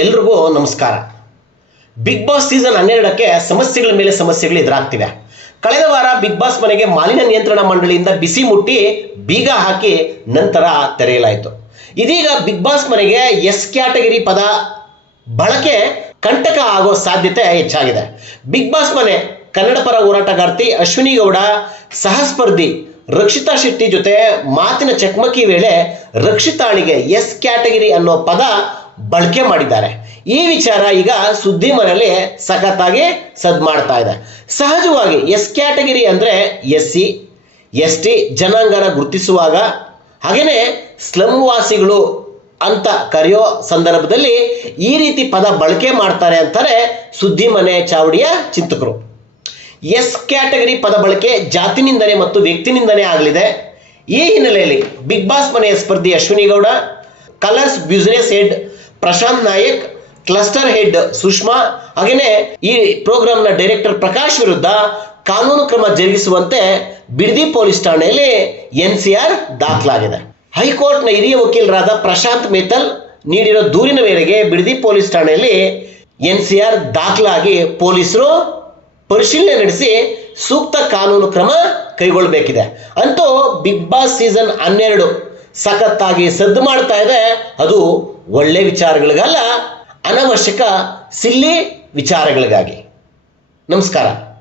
ಎಲ್ರಿಗೂ ನಮಸ್ಕಾರ. Big boss season ಹನ್ನೆರಡಕ್ಕೆ ಸಮಸ್ಯೆಗಳ ಮೇಲೆ ಸಮಸ್ಯೆಗಳು ಎದುರಾಗ್ತಿವೆ. ಕಳೆದ ವಾರ ಬಿಗ್ ಬಾಸ್ ಮನೆಗೆ ಮಾಲಿನ್ಯ ನಿಯಂತ್ರಣ ಮಂಡಳಿಯಿಂದ ಬಿಸಿ ಮುಟ್ಟಿ ಬೀಗ ಹಾಕಿ ನಂತರ ತೆರೆಯಲಾಯಿತು. ಇದೀಗ ಬಿಗ್ ಬಾಸ್ ಮನೆಗೆ ಎಸ್ ಕ್ಯಾಟಗರಿ ಪದ ಬಳಕೆ ಕಂಟಕ ಆಗೋ ಸಾಧ್ಯತೆ ಹೆಚ್ಚಾಗಿದೆ. ಬಿಗ್ ಬಾಸ್ ಮನೆ ಕನ್ನಡ ಪರ ಹೋರಾಟಗಾರ್ತಿ ಅಶ್ವಿನಿ ಗೌಡ ಸಹಸ್ಪರ್ಧಿ ರಕ್ಷಿತಾ ಶೆಟ್ಟಿ ಜೊತೆ ಮಾತಿನ ಚಕಮಕಿ ವೇಳೆ ರಕ್ಷಿತಾಳಿಗೆ ಎಸ್ ಕ್ಯಾಟಗರಿ ಅನ್ನೋ ಪದ ಬಳಕೆ ಮಾಡಿದ್ದಾರೆ. ಈ ವಿಚಾರ ಈಗ ಸುದ್ದಿ ಮನೆಯಲ್ಲಿ ಸಖತ್ತಾಗಿ ಸದ್ ಮಾಡ್ತಾ ಇದೆ. ಸಹಜವಾಗಿ ಎಸ್ ಕ್ಯಾಟಗರಿ ಅಂದ್ರೆ ಎಸ್ ಸಿ ಎಸ್ ಟಿ ಜನಾಂಗನ ಗುರುತಿಸುವಾಗ ಹಾಗೆಯೇ ಸ್ಲಮ್ ವಾಸಿಗಳು ಅಂತ ಕರೆಯೋ ಸಂದರ್ಭದಲ್ಲಿ ಈ ರೀತಿ ಪದ ಬಳಕೆ ಮಾಡ್ತಾರೆ ಅಂತಾರೆ ಸುದ್ದಿ ಮನೆ ಚಾವಡಿಯ ಚಿಂತಕರು. ಎಸ್ ಕ್ಯಾಟಗರಿ ಪದ ಬಳಕೆ ಜಾತಿನಿಂದನೇ ಮತ್ತು ವ್ಯಕ್ತಿನಿಂದನೇ ಆಗಲಿದೆ. ಈ ಹಿನ್ನೆಲೆಯಲ್ಲಿ ಬಿಗ್ ಬಾಸ್ ಮನೆಯ ಸ್ಪರ್ಧಿ Ashwini Gowda Colors business head Prashant Nayak, cluster head Sushma ಹಾಗೆಯೇ ಈ ಪ್ರೋಗ್ರಾಂನ ಡೈರೆಕ್ಟರ್ ಪ್ರಕಾಶ್ ವಿರುದ್ಧ ಕಾನೂನು ಕ್ರಮ ಜರುಗಿಸುವಂತೆ ಬಿಡದಿ ಪೊಲೀಸ್ ಠಾಣೆಯಲ್ಲಿ ಎನ್ ಸಿ ಆರ್ ದಾಖಲಾಗಿದೆ. ಹೈಕೋರ್ಟ್ನ ಹಿರಿಯ ವಕೀಲರಾದ ಪ್ರಶಾಂತ್ ಮೇತಲ್ ನೀಡಿರೋ ದೂರಿನ ಮೇರೆಗೆ ಬಿಡದಿ ಪೊಲೀಸ್ ಠಾಣೆಯಲ್ಲಿ ಎನ್ ಸಿ ಆರ್ ದಾಖಲಾಗಿ ಪೊಲೀಸರು ಪರಿಶೀಲನೆ ನಡೆಸಿ ಸೂಕ್ತ ಕಾನೂನು ಕ್ರಮ ಕೈಗೊಳ್ಳಬೇಕಿದೆ. ಅಂತೂ ಬಿಗ್ ಬಾಸ್ ಸೀಸನ್ ಹನ್ನೆರಡು ಸಖತ್ತಾಗಿ ಸದ್ದು ಮಾಡ್ತಾ ಇದೆ. ಅದು ಒಳ್ಳೆ ವಿಚಾರಗಳಿಗಲ್ಲ ಅನವಶ್ಯಕ ಸಿಲ್ಲಿ ವಿಚಾರಗಳಿಗಾಗಿ. ನಮಸ್ಕಾರ.